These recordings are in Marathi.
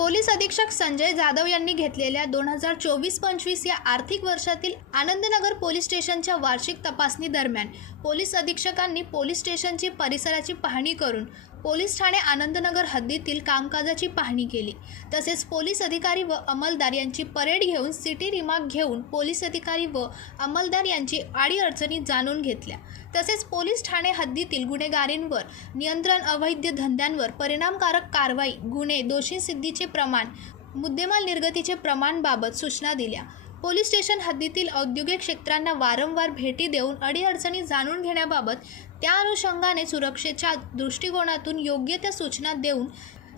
पोलीस अधीक्षक संजय जाधव यांनी घेतलेल्या 2024-25 या आर्थिक वर्षातील आनंदनगर पोलीस स्टेशनच्या वार्षिक तपासणी दरम्यान पोलीस अधीक्षकांनी पोलीस स्टेशनची परिसराची पाहणी करून पोलीस ठाणे आनंदनगर हद्दीतील कामकाजाची पाहणी केली। तसेच पोलीस अधिकारी व अंमलदार यांची परेड घेऊन सिटी रिमार्क घेऊन पोलीस अधिकारी व अंमलदार यांची अडीअडचणी जाणून घेतल्या। तसेच पोलीस ठाणे हद्दीतील गुन्हेगारींवर नियंत्रण, अवैध धंद्यांवर परिणामकारक कारवाई, गुन्हे दोषी सिद्धीचे प्रमाण, मुद्देमाल निर्गतीचे प्रमाण बाबत सूचना दिल्या। पोलीस स्टेशन हद्दीतील औद्योगिक क्षेत्रांना वारंवार भेटी देऊन अडीअडचणी जाणून घेण्याबाबत त्या अनुषंगाने सुरक्षेच्या दृष्टिकोनातून योग्य त्या सूचना देऊन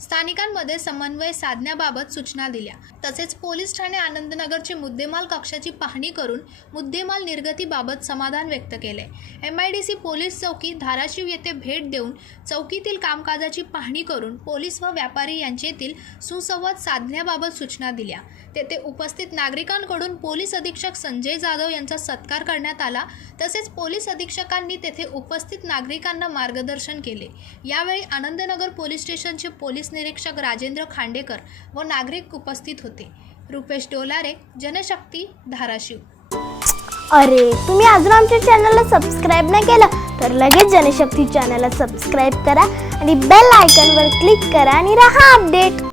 स्थानिकांमध्ये समन्वय साधण्याबाबत सूचना दिल्या। तसेच पोलीस ठाणे आनंदनगरचे मुद्देमाल कक्षाची पाहणी करून मुद्देमाल निर्गतीबाबत समाधान व्यक्त केले। MIDC पोलीस चौकी धाराशिव येथे भेट देऊन चौकीतील कामकाजाची पाहणी करून पोलीस व व्यापारी यांच्यातील सुसंवाद साधण्याबाबत सूचना दिल्या। तेथे उपस्थित नागरिकांकडून पोलीस अधीक्षक संजय जाधव यांचा सत्कार करण्यात आला। तसेच पोलीस अधीक्षकांनी तेथे उपस्थित नागरिकांना मार्गदर्शन केले। यावेळी आनंदनगर पोलीस स्टेशनचे पोलीस निरीक्षक राजेंद्र खांडेकर व नागरिक उपस्थित होते। रुपेश डोलारे, जनशक्ती, धाराशिव। अरे, तुम्ही अजून आमच्या चॅनलला सबस्क्राइब नाही केलं तर लगेच जनशक्ती चॅनलला सबस्क्राइब करा आणि बेल आयकॉनवर क्लिक करा आणि रहा अपडेट।